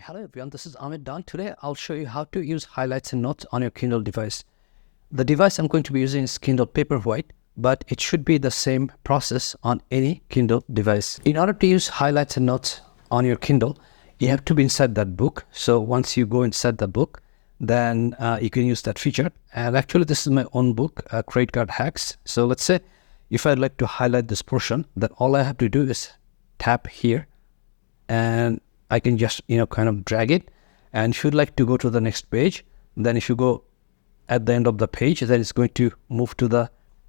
Hello everyone, this is Ahmed. Today I'll show you how to use highlights and notes on your Kindle device. The device I'm going to be using is Kindle Paperwhite, but it should be the same process on any Kindle device. In order to use highlights and notes on your Kindle, you have to be inside that book. So once you go inside the book, then you can use that feature. And actually this is my own book, Credit Card Hacks. So let's say if I'd like to highlight this portion, then all I have to do is tap here and I can just, kind of drag it. And if you'd like to go to the next page, then if you go at the end of the page, then it's going to move to the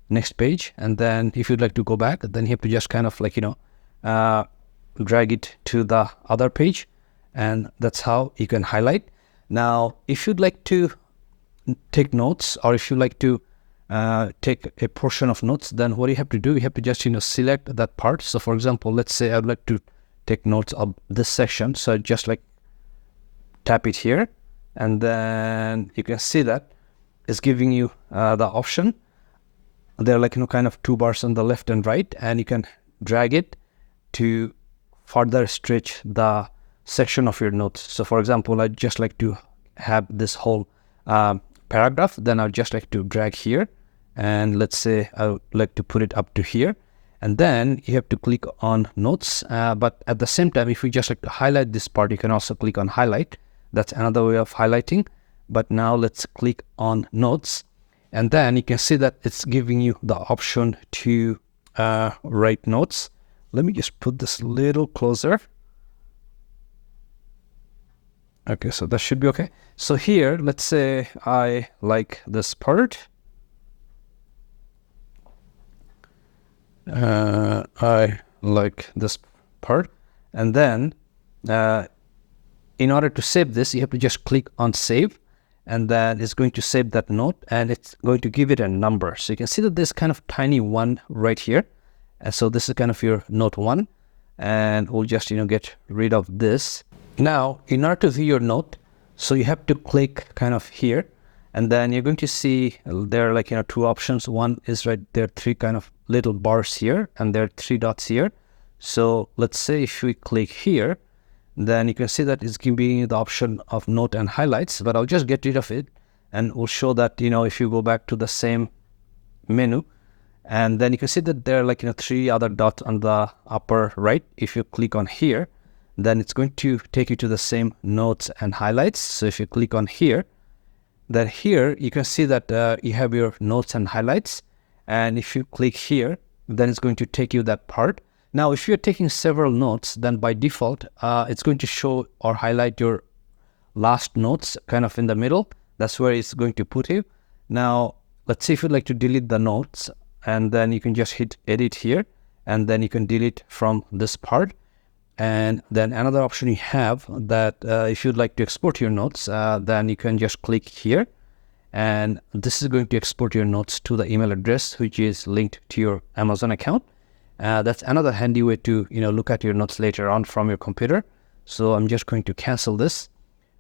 next page. And then if you'd like to go back, then you have to just kind of drag it to the other page. And that's how you can highlight. Now, if you'd like to take notes, or if you like to take a portion of notes, then what you have to do, you have to just, select that part. So for example, let's say I'd like to take notes of this section. So just tap it here, and then you can see that it's giving you the option. There are kind of two bars on the left and right, and you can drag it to further stretch the section of your notes. So for example, I'd just like to have this whole paragraph, then I'd just like to drag here, and let's say I would like to put it up to here. And then you have to click on notes. But at the same time, if you just like to highlight this part, you can also click on highlight. That's another way of highlighting. But now let's click on notes. And then you can see that it's giving you the option to write notes. Let me just put this a little closer. Okay, so that should be okay. So here, let's say I like this part. I like this part, and then in order to save this, you have to just click on save, and then it's going to save that note, and it's going to give it a number. So you can see that there's kind of tiny one right here, and so this is kind of your note one, and we'll just get rid of this. Now in order to view your note, so you have to click kind of here, and then you're going to see there are two options. One is right there, three kind of little bars here, and there are three dots here. So let's say if we click here, then you can see that it's giving you the option of note and highlights, but I'll just get rid of it, and we'll show that if you go back to the same menu, and then you can see that there are three other dots on the upper right. If you click on here, then it's going to take you to the same notes and highlights. So if you click on here, then here you can see that you have your notes and highlights, and if you click here, then it's going to take you that part. Now if you're taking several notes, then by default it's going to show or highlight your last notes kind of in the middle. That's where it's going to put you. Now let's say if you'd like to delete the notes, and then you can just hit edit here, and then you can delete from this part. And then another option you have that if you'd like to export your notes, then you can just click here, and this is going to export your notes to the email address which is linked to your Amazon account. That's another handy way to look at your notes later on from your computer. So I'm just going to cancel this.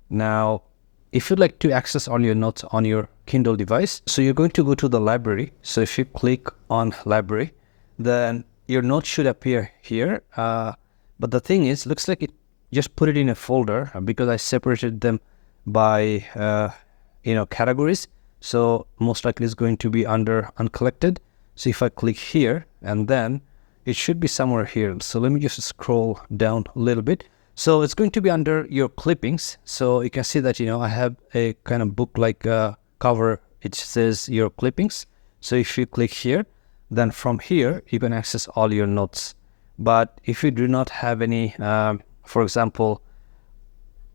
Now if you'd like to access all your notes on your Kindle device, so you're going to go to the library. So if you click on library, then your notes should appear here. But the thing is, looks like it just put it in a folder because I separated them by categories. So most likely it's going to be under uncollected. So if I click here, and then it should be somewhere here. So let me just scroll down a little bit. So it's going to be under your clippings. So you can see that I have a kind of book-like cover. It says your clippings. So if you click here, then from here you can access all your notes. But if you do not have any, for example,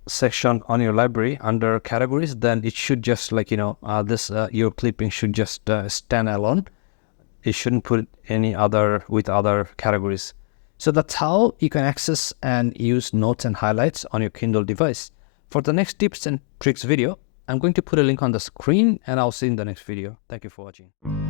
section on your library under categories, then it should just your clipping should just stand alone. It shouldn't put any other with other categories. So that's how you can access and use notes and highlights on your Kindle device. For the next tips and tricks video, I'm going to put a link on the screen, and I'll see you in the next video. Thank you for watching.